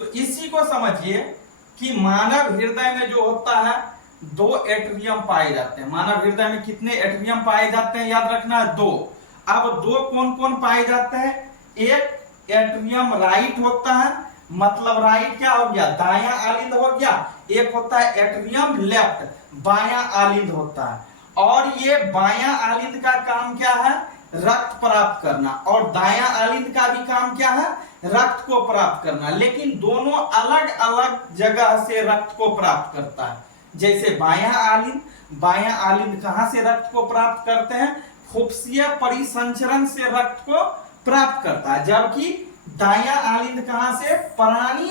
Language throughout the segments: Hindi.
तो इसी को समझिए कि मानव हृदय में जो होता है 2 एट्रियम पाए जाते हैं। मानव हृदय में कितने एट्रियम पाए जाते हैं, याद रखना है 2। अब 2 कौन कौन पाए जाते हैं, एक एट्रियम राइट होता है, मतलब राइट क्या हो गया, दायां आलिंद हो गया। एक होता है एट्रियम लेफ्ट, बायां आलिंद होता है। और ये बायां आलिंद का काम क्या है, रक्त प्राप्त करना, और दायां आलिंद का भी काम क्या है, रक्त को प्राप्त करना। लेकिन दोनों अलग अलग जगह से रक्त को प्राप्त करता है। जैसे बायां आलिंद कहां से रक्त को प्राप्त करते हैं, फुफ्फुसीय परिसंचरण से रक्त को प्राप्त करता है, जबकि दायां आलिंद कहां से, प्राणी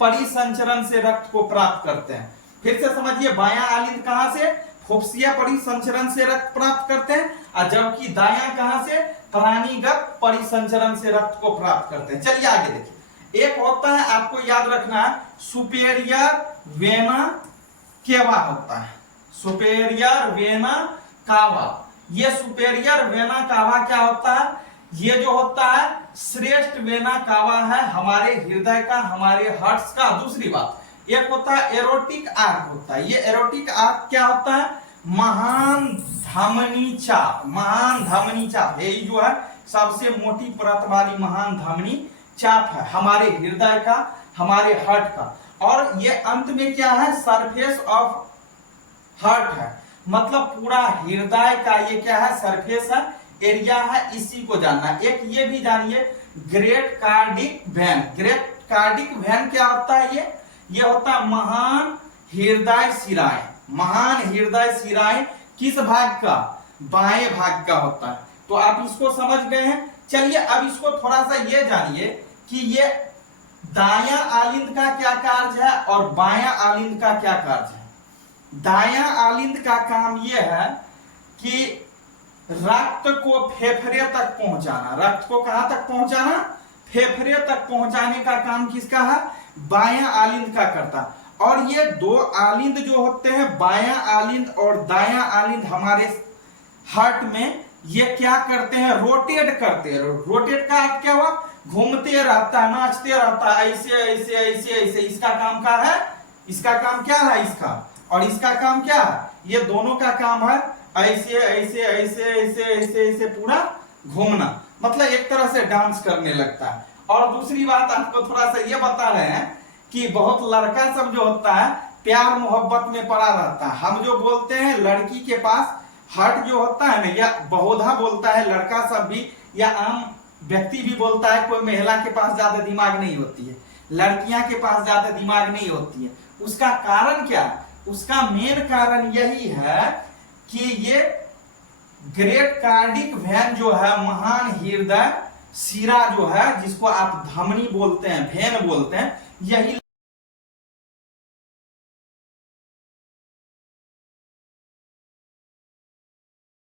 परिसंचरण से रक्त को प्राप्त करते हैं। फिर से समझिए, बायां आलिंद कहां से, फुफ्फुसीय परिसंचरण से रक्त प्राप्त करते हैं, और जबकि दायां कहां से, प्राणीगत परिसंचरण से रक्त को प्राप्त करते हैं। चलिए आगे देखिए। एक होता है, आपको याद रखना है, सुपेरियर वेना केवा होता है, सुपेरियर वेना कावा। ये सुपेरियर वेना कावा क्या होता है, ये जो होता है श्रेष्ठ वेना कावा है हमारे हृदय का, हमारे हार्ट्स का। दूसरी बात, एक होता है एरोटिक आर्क होता है। ये एरोटिक आर्क क्या होता है, महान धमनी चाप। महान धमनी चाप यही जो है सबसे मोटी परत वाली महान धमनी चाप है हमारे हृदय का, हमारे हार्ट का। और ये अंत में क्या है, सरफेस ऑफ हार्ट है, मतलब पूरा हृदय का ये क्या है, सरफेस है, एरिया है। इसी को जानना। एक ये भी जानिए, great cardiac when. Great cardiac when क्या होता है, ये होता है महान हृदय शिराएं। महान हृदय शिराएं किस भाग का, बाएं भाग का होता है। तो आप इसको समझ गए हैं। चलिए अब इसको थोड़ा सा ये जानिए कि ये दायां आलिंद का क्या कार्य है और बायां आलिंद का क्या कार्य है। दायां आलिंद का काम यह है कि रक्त को फेफड़े तक पहुंचाना। रक्त को कहां तक पहुंचाना, फेफड़े तक पहुंचाने का काम किसका है, बायां आलिंद का करता। और ये 2 आलिंद जो होते हैं, बायां आलिंद और दायां आलिंद, हमारे हार्ट में ये क्या करते हैं, रोटेट करते हैं। रोटेट का अर्थ क्या हुआ, घूमते रहता है, नाचते रहता है, ऐसे ऐसे ऐसे ऐसे। इसका काम क्या है, इसका काम क्या है, इसका और इसका काम क्या है, ये दोनों का काम है ऐसे ऐसे ऐसे ऐसे ऐसे ऐसे पूरा घूमना, मतलब एक तरह से डांस करने लगता है। और दूसरी बात आपको थोड़ा सा ये बता रहे हैं कि बहुत लड़का सब जो होता है प्यार मोहब्बत में पड़ा रहता है। हम जो बोलते हैं लड़की के पास हार्ट जो होता है ना, या बहुधा बोलता है लड़का सब भी, या आम व्यक्ति भी बोलता है, कोई महिला के पास ज्यादा दिमाग नहीं होती है, लड़कियां के पास ज्यादा दिमाग नहीं होती है। उसका कारण क्या है, उसका मेन कारण यही है कि ये ग्रेट कार्डिक वेन जो है, महान हृदय शिरा जो है, जिसको आप धमनी बोलते हैं, वेन बोलते हैं, यही